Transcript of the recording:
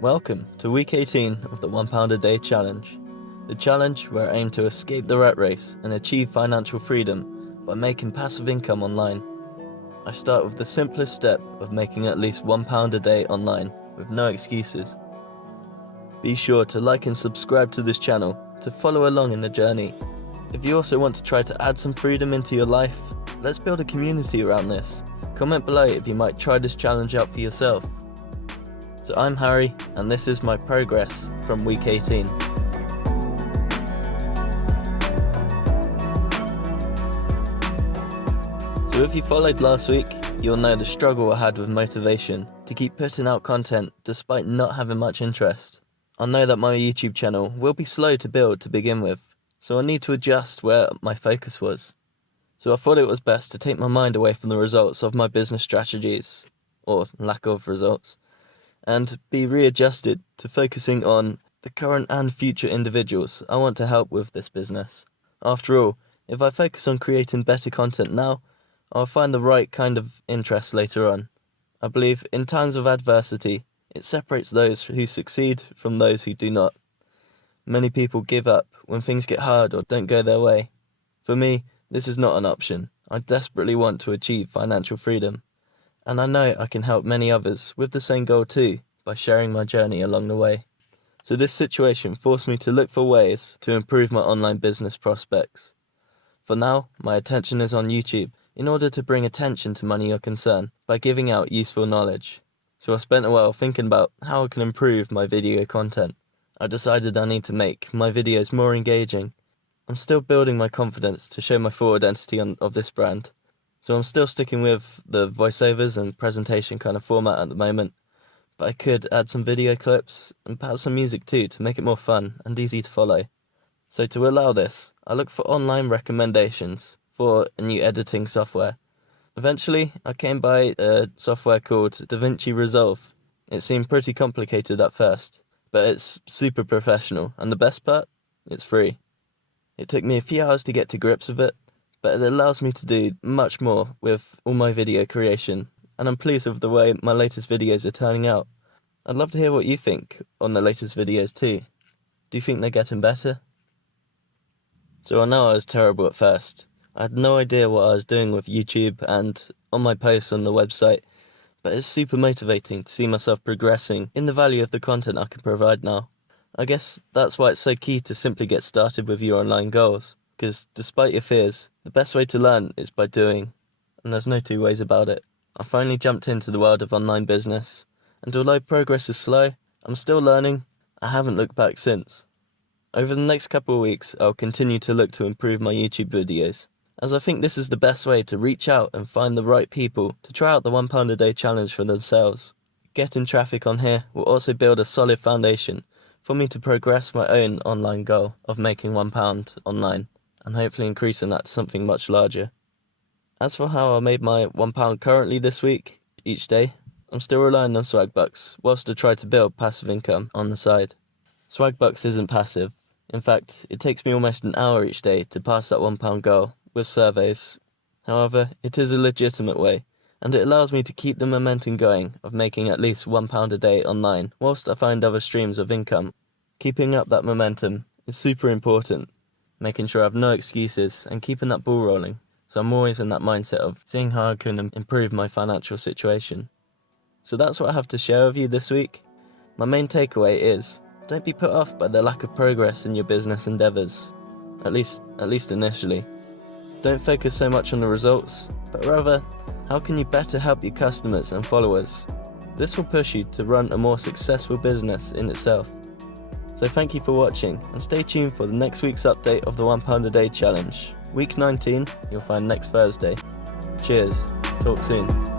Welcome to week 18 of the £1 a day challenge. The challenge where I aim to escape the rat race and achieve financial freedom by making passive income online. I start with the simplest step of making at least £1 a day online with no excuses. Be sure to like and subscribe to this channel to follow along in the journey. If you also want to try to add some freedom into your life, let's build a community around this. Comment below if you might try this challenge out for yourself. So I'm Harry, and this is my progress from week 18. So if you followed last week, you'll know the struggle I had with motivation to keep putting out content despite not having much interest. I know that my YouTube channel will be slow to build to begin with, so I need to adjust where my focus was. So I thought it was best to take my mind away from the results of my business strategies, or lack of results, and be readjusted to focusing on the current and future individuals I want to help with this business. After all, if I focus on creating better content now, I'll find the right kind of interest later on. I believe in times of adversity, it separates those who succeed from those who do not. Many people give up when things get hard or don't go their way. For me, this is not an option. I desperately want to achieve financial freedom. And I know I can help many others with the same goal too, by sharing my journey along the way. So this situation forced me to look for ways to improve my online business prospects. For now, my attention is on YouTube in order to bring attention to money or concern by giving out useful knowledge. So I spent a while thinking about how I can improve my video content. I decided I need to make my videos more engaging. I'm still building my confidence to show my full identity of this brand. So I'm still sticking with the voiceovers and presentation kind of format at the moment, but I could add some video clips and perhaps some music too to make it more fun and easy to follow. So to allow this, I looked for online recommendations for a new editing software. Eventually, I came by a software called DaVinci Resolve. It seemed pretty complicated at first, but it's super professional, and the best part, it's free. It took me a few hours to get to grips with it, but it allows me to do much more with all my video creation, and I'm pleased with the way my latest videos are turning out. I'd love to hear what you think on the latest videos too. Do you think they're getting better? So I know I was terrible at first. I had no idea what I was doing with YouTube and on my posts on the website, but it's super motivating to see myself progressing in the value of the content I can provide now. I guess that's why it's so key to simply get started with your online goals. Because despite your fears, the best way to learn is by doing, and there's no two ways about it. I finally jumped into the world of online business, and although progress is slow, I'm still learning. I haven't looked back since. Over the next couple of weeks, I'll continue to look to improve my YouTube videos, as I think this is the best way to reach out and find the right people to try out the £1 a day challenge for themselves. Getting traffic on here will also build a solid foundation for me to progress my own online goal of making £1 online, and hopefully increasing that to something much larger. As for how I made my £1 currently this week, each day, I'm still relying on Swagbucks, whilst I try to build passive income on the side. Swagbucks isn't passive. In fact, it takes me almost an hour each day to pass that £1 goal with surveys. However, it is a legitimate way, and it allows me to keep the momentum going of making at least £1 a day online, whilst I find other streams of income. Keeping up that momentum is super important, making sure I have no excuses and keeping that ball rolling. So I'm always in that mindset of seeing how I can improve my financial situation. So that's what I have to share with you this week. My main takeaway is, don't be put off by the lack of progress in your business endeavours, at least initially. Don't focus so much on the results, but rather, how can you better help your customers and followers? This will push you to run a more successful business in itself. So thank you for watching, and stay tuned for the next week's update of the £1 a day challenge. Week 19, you'll find next Thursday. Cheers, talk soon.